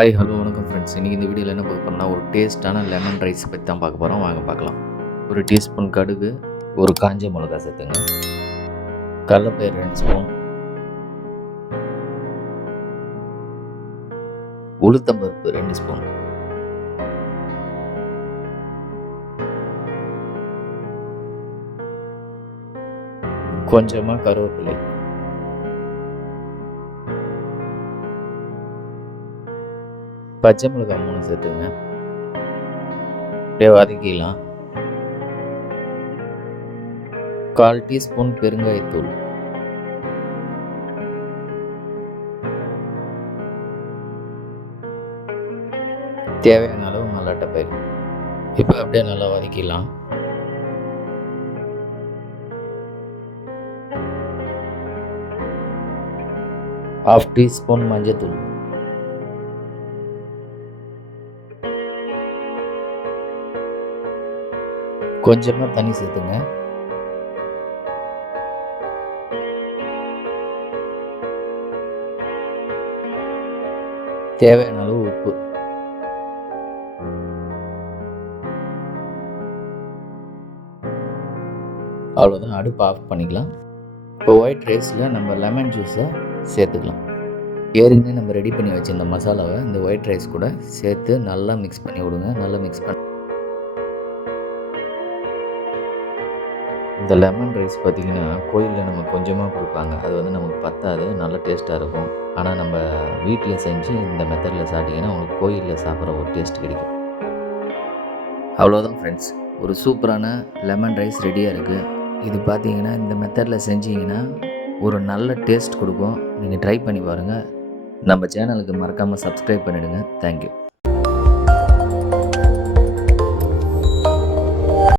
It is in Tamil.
ஹாய் ஹலோ வணக்கம் ஃப்ரெண்ட்ஸ். இன்றைக்கி இந்த வீடியோவில் என்ன பார்க்க போகிறோம்னா, ஒரு டேஸ்ட்டான லெமன் ரைஸ் பற்றி தான் பார்க்க போகிறோம். வாங்க பார்க்கலாம். ஒரு டீஸ்பூன் கடுகு, ஒரு காஞ்ச மிளகா சேர்த்துங்க. கடலைப்பயிறு 2 ஸ்பூன், உளுத்தம்பருப்பு 2 ஸ்பூன், கொஞ்சமாக கருவேப்பிலை, பச்சை மிளகாய் 3 சேர்த்துங்க. அப்படியே வதக்கிக்கலாம். 1/4 டீஸ்பூன் பெருங்காயத்தூள், தேவையான அளவு மல்லாட்டப்பயிறு. இப்போ அப்படியே நல்லா வதக்கிடலாம். ½ டீஸ்பூன் மஞ்சத்தூள், கொஞ்சமாக தண்ணி சேர்த்துங்க. தேவையான அளவு உப்பு. அவ்வளோதான், அடுப்பு ஆஃப் பண்ணிக்கலாம். இப்போ ஒயிட் ரைஸில் நம்ம லெமன் ஜூஸை சேர்த்துக்கலாம். ஏற்கனவே நம்ம ரெடி பண்ணி வச்சுருந்த மசாலாவை இந்த ஒயிட் ரைஸ் கூட சேர்த்து நல்லா மிக்ஸ் பண்ணி விடுங்க. நல்லா மிக்ஸ் பண்ணி இந்த லெமன் ரைஸ் பார்த்திங்கன்னா கோயிலில் நம்ம கொஞ்சமாக கொடுப்பாங்க. அது நமக்கு பத்தாது, நல்ல டேஸ்ட்டாக இருக்கும். ஆனால் நம்ம வீட்டில் செஞ்சு இந்த மெத்தடில் சாப்பிட்டிங்கன்னா உங்களுக்கு கோயிலில் சாப்பிட்ற ஒரு டேஸ்ட் கிடைக்கும். அவ்வளோதான் ஃப்ரெண்ட்ஸ், ஒரு சூப்பரான லெமன் ரைஸ் ரெடியாக இருக்குது. இது பார்த்திங்கன்னா இந்த மெத்தடில் செஞ்சிங்கன்னா ஒரு நல்ல டேஸ்ட் கொடுக்கும். நீங்கள் ட்ரை பண்ணி பாருங்கள். நம்ம சேனலுக்கு மறக்காமல் சப்ஸ்கிரைப் பண்ணிவிடுங்க. தேங்க்யூ.